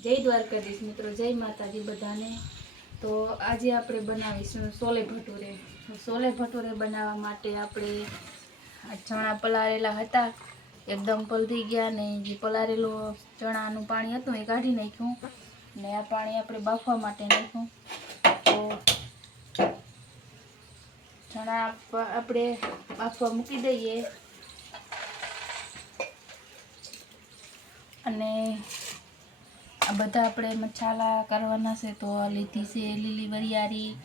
જય દ્વારકાધીશ મિત્રો, જય માતાજી બધાને। તો આજે આપણે બનાવીશું છોલે ભટુરે। છોલે ભટુરે બનાવવા માટે આપણે ચણા પલાળેલા હતા, એકદમ પલળી ગયા ને જે પલાળેલો ચણાનું પાણી હતું એ કાઢી નાખ્યું ને આ પાણી આપણે બાફવા માટે નાખ્યું। તો ચણા આપણે બાફવા મૂકી દઈએ અને આ બધા આપણે મસાલા કરવાના છે। તો લીધી છે લીલી વરિયાળી,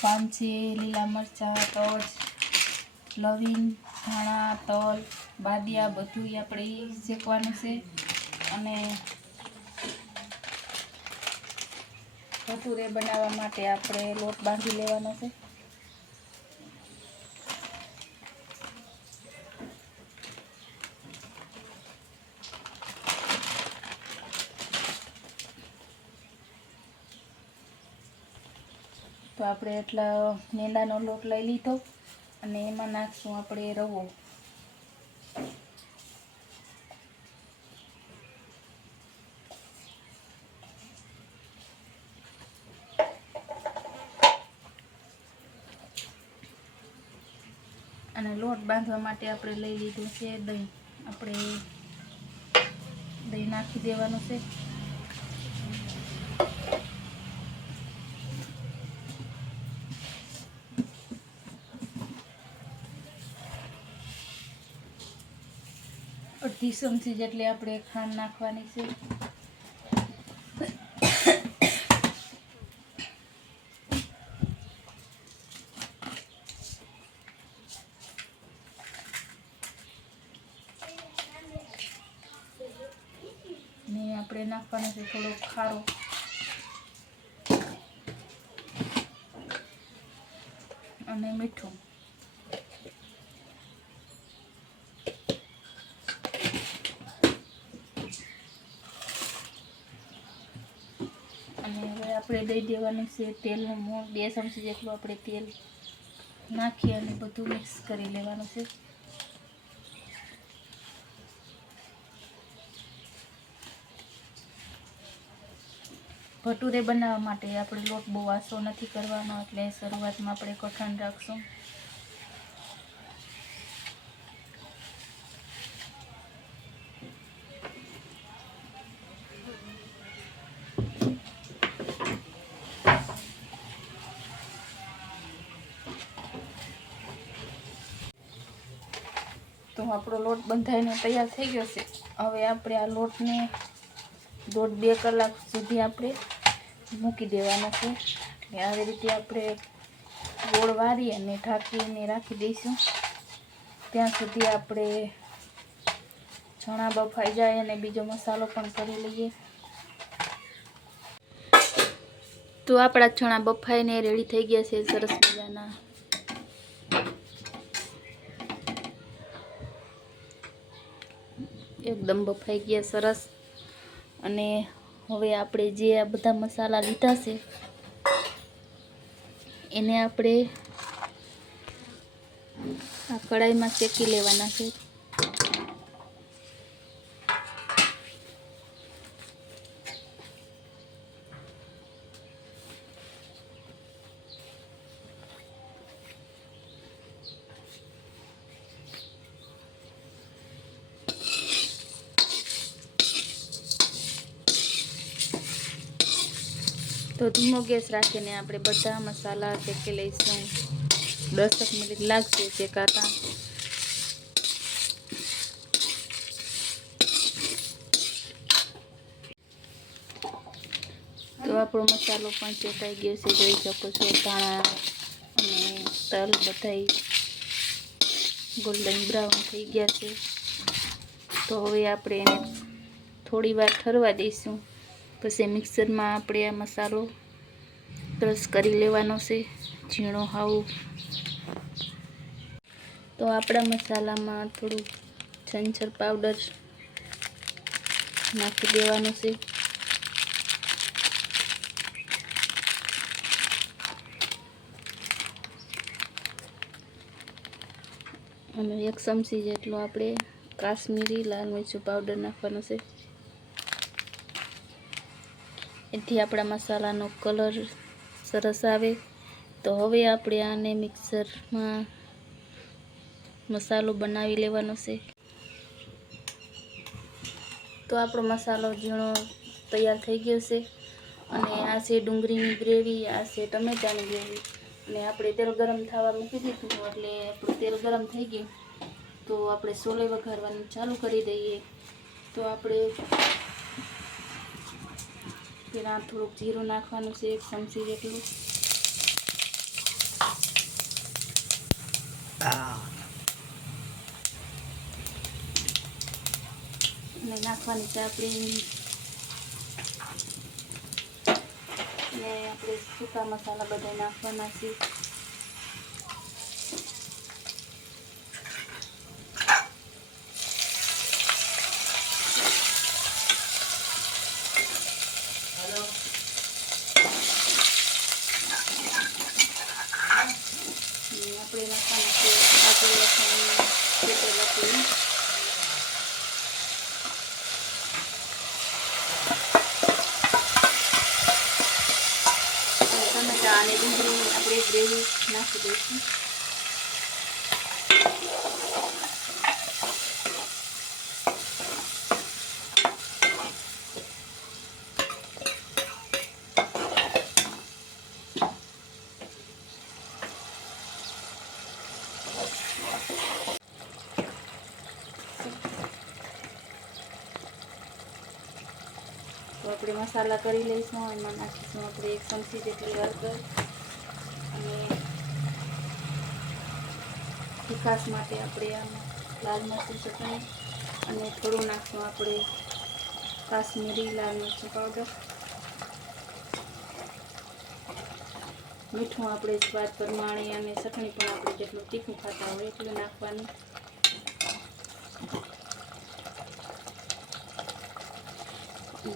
પાન છે, લીલા મરચાં, તજ, લવિંગ, ધાણા, તલ, બાદિયા બધું આપણે શેકવાનું છે અને ભટુરે બનાવવા માટે આપણે લોટ બાંધી લેવાનો છે। તો આપણે એટલા મેંદાનો લોટ લઈ લીધો અને એમાં નાખશું આપણે રવો। અને લોટ બાંધવા માટે આપણે લઈ લીધું છે દહીં। આપણે દહીં નાખી દેવાનું છે। અડધી ચમચી જેટલી આપણે ખાંડ નાખવાની છે। ને આપણે નાખવાનો છે થોડો ખારો અને મીઠું। અને હવે આપણે દઈ દેવાનું છે તેલનું મોણ। 2 ચમચી જેટલું આપણે તેલ નાખી અને બધું મિક્સ કરી લેવાનું છે। ભટુરે બનાવવા માટે આપણે લોટ બહુ આછો નથી કરવાનો, એટલે શરૂઆતમાં આપણે કઠણ રાખશું। તો આપણો લોટ બંધાઈને તૈયાર થઈ ગયો છે। હવે આપણે આ લોટને 1.5-2 કલાક સુધી આપણે મૂકી દેવાનો છે। એટલે આવી રીતે આપણે ગોળ વારી અને ઢાંકીને રાખી દઈશું ત્યાં સુધી આપણે ચણા બફાઈ જાય અને બીજો મસાલો પણ કરી લઈએ। તો આપણા ચણા બફાઈને રેડી થઈ ગયા છે સરસ મજાના। એકદમ બફાઈ ગયા સરસ। અને હવે આપણે જે આ બધા મસાલા લીધા છે એને આપણે આ કઢાઈમાં શેકી લેવાના છે। તો ધીમો ગેસ રાખીને આપણે બધા મસાલા શેકી લઈશું। 10 મિનિટ લાગશે શેકાતા। તો આપણો મસાલો પણ શેકાઈ ગયો છે, જોઈ શકો છો। ધાણા અને તલ બધાય ગોલ્ડન બ્રાઉન થઈ ગયા છે। તો હવે આપણે એને થોડી વાર ઠરવા દઈશું, પછી મિક્સરમાં આપણે આ મસાલો ક્રશ કરી લેવાનો છે ઝીણો હાવ। તો આપણા મસાલામાં થોડું સંચર પાવડર નાખી દેવાનું છે। અને 1 ચમચી જેટલો આપણે કાશ્મીરી લાલ મરચું પાવડર નાખવાનો છે। એથી આપણા મસાલાનો કલર સરસ આવે. તો હવે આપણે આને મિક્સરમાં મસાલો બનાવી લેવાનો છે. તો આપણો મસાલો ઝીણો તૈયાર થઈ ગયો છે. અને આ છે ડુંગળીની ગ્રેવી, આ છે ટમેટાની ગ્રેવી. અને આપણે તેલ ગરમ થવા મૂકી દીધું એટલે આપણું તેલ ગરમ થઈ ગયું. તો આપણે સોલે વઘારવાનું ચાલુ કરી દઈએ. તો આપણે પહેલાં થોડુંક જીરું નાખવાનું છે, 1 ચમચી જેટલું. અને નાખવાની છે આપણે સૂકા મસાલા બધા નાખવાના છે. આપણે નાખવાનું છે આદુ લસણની કૂટેલા પૂરી. ટમેટા અને ડુંગળી આપણે ગ્રેવી નાખી દઈશું. તો આપણે મસાલા કરી લઈશું. એમાં નાખીશું આપણે 1 ચમચી જેટલી હળદર અને તીખાશ માટે આપણે આમાં લાલ મરચું ચટણી અને થોડું નાખશું આપણે કાશ્મીરી લાલ મરચું પાવડર. મીઠું આપણે સ્વાદ પ્રમાણે અને ચટણી પણ આપણે જેટલું તીખું ખાતા હોય એટલું નાખવાનું.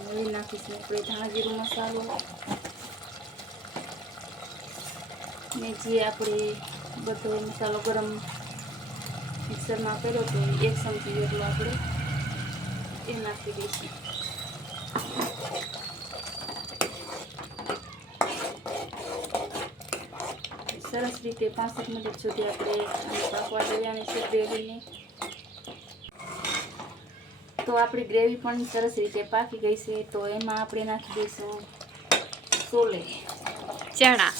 હવે નાખીશું આપણે ધાણા જીરું મસાલો ને જે આપણે બધો મસાલો ગરમ મિક્સરમાં કર્યો તો 1 ચમચી જેટલો આપણે એ નાખી દઈશું. સરસ રીતે 5 મિનિટ સુધી આપણે પાકવા દેવાની છે ગ્રેવીને. તો આપણી ગ્રેવી પણ સરસ રીતે પાકી ગઈ છે. તો એમાં આપણે નાખી દઈશું છોલે ચણા.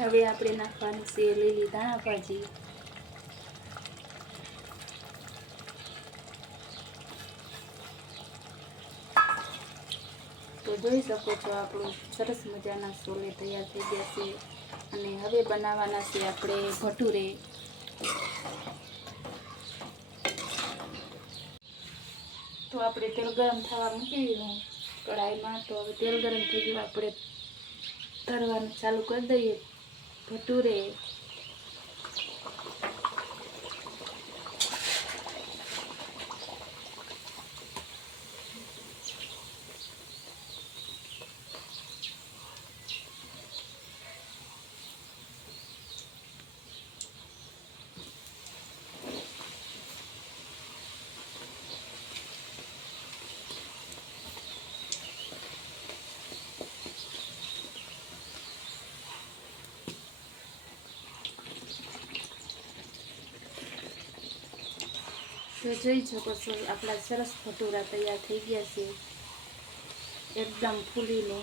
હવે આપણે નાખવાની છે લીલી ધાણા ભાજી. તો જોઈ શકો છો આપણું સરસ મજાના છોલે તૈયાર થઈ ગયા છે. અને હવે બનાવવાના છે આપણે ભટુરે. તો આપણે તેલ ગરમ થવા મૂકી દીધું કઢાઈમાં. તો હવે તેલ ગરમ થઈ ગયું, આપણે તળવાનું ચાલુ કરી દઈએ ભટુરે. તો જોઈ શકો છો આપણા સરસ ભટુરા તૈયાર થઈ ગયા છે, એકદમ ફૂલીને.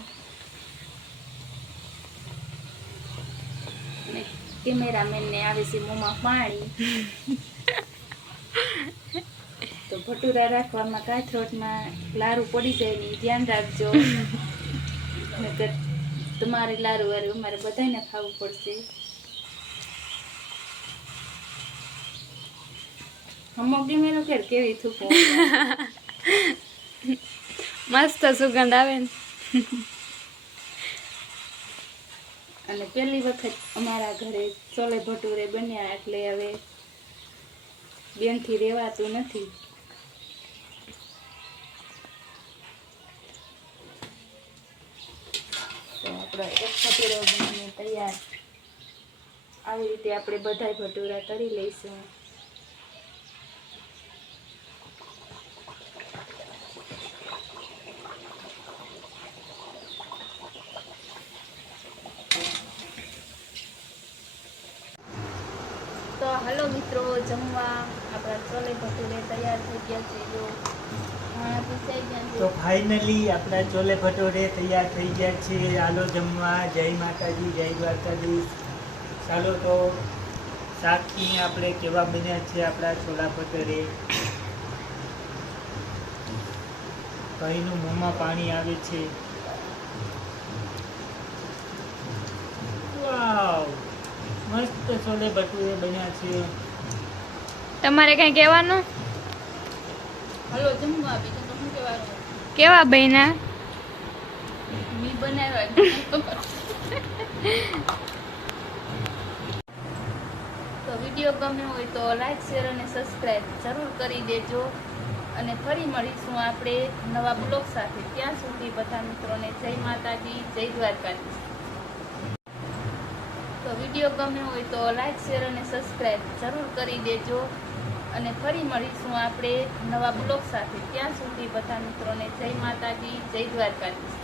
અને કેમેરામેનને આવે છે મોંમાં પાણી. તો ભટુરા રાખવામાં કાથરોટમાં લારું પડી જાય ને ધ્યાન રાખજો. નકર તમારે લારું વારું અમારે બધાને ખાવું પડશે. હમોગી મેલો ફેર કેવી થૂકો મસ્ત સુગંધ આવે ને. અને પહેલી વખત અમારા ઘરે છોલે ભટુરે બન્યા એટલે હવે બેનથી રહેવાતું નથી. તો આપણો એક ભટુરો બનીને તૈયાર. આવી રીતે આપણે બધાય ભટુરા તળી લઈશું. તો હાલો મિત્રો, જમવા આપણા છોલે ભટુરે તૈયાર થઈ ગયા છે. જો ધાણા પીસાઈ ગયા છે. તો ફાઇનલી આપણા છોલે ભટુરે તૈયાર થઈ ગયા છે. હાલો જમવા. જય માતાજી, જય દ્વારકાધીશ. ચાલો તો શાકથી આપણે કેવા બન્યા છે આપણા છોલા ભટુરે. કઈનું મોંમાં પાણી આવે છે. વાવ, મસ્ત છોલે ભટુરે બન્યા છે. તમારે કઈ કહેવાનું? હાલો જમવા. બીજું તો શું કહેવાનું? કેવા બન્યા? મી બનાવ્યા. તો વિડીયો ગમ્યો હોય તો લાઈક, શેર અને સબસ્ક્રાઈબ જરૂર કરી દેજો. અને ફરી મળીશું આપણે નવા બ્લોગ સાથે. ત્યાં સુધી બધા મિત્રોને જય માતાજી, જય દ્વારકાધીશ. તો વિડીયો ગમ્યો હોય તો લાઈક, શેર અને સબસ્ક્રાઈબ જરૂર કરી દેજો. અને ફરી મળીશું આપણે નવા બ્લોગ સાથે. ત્યાં સુધી બધા મિત્રોને જય માતાજી, જય દ્વારકાધીશ.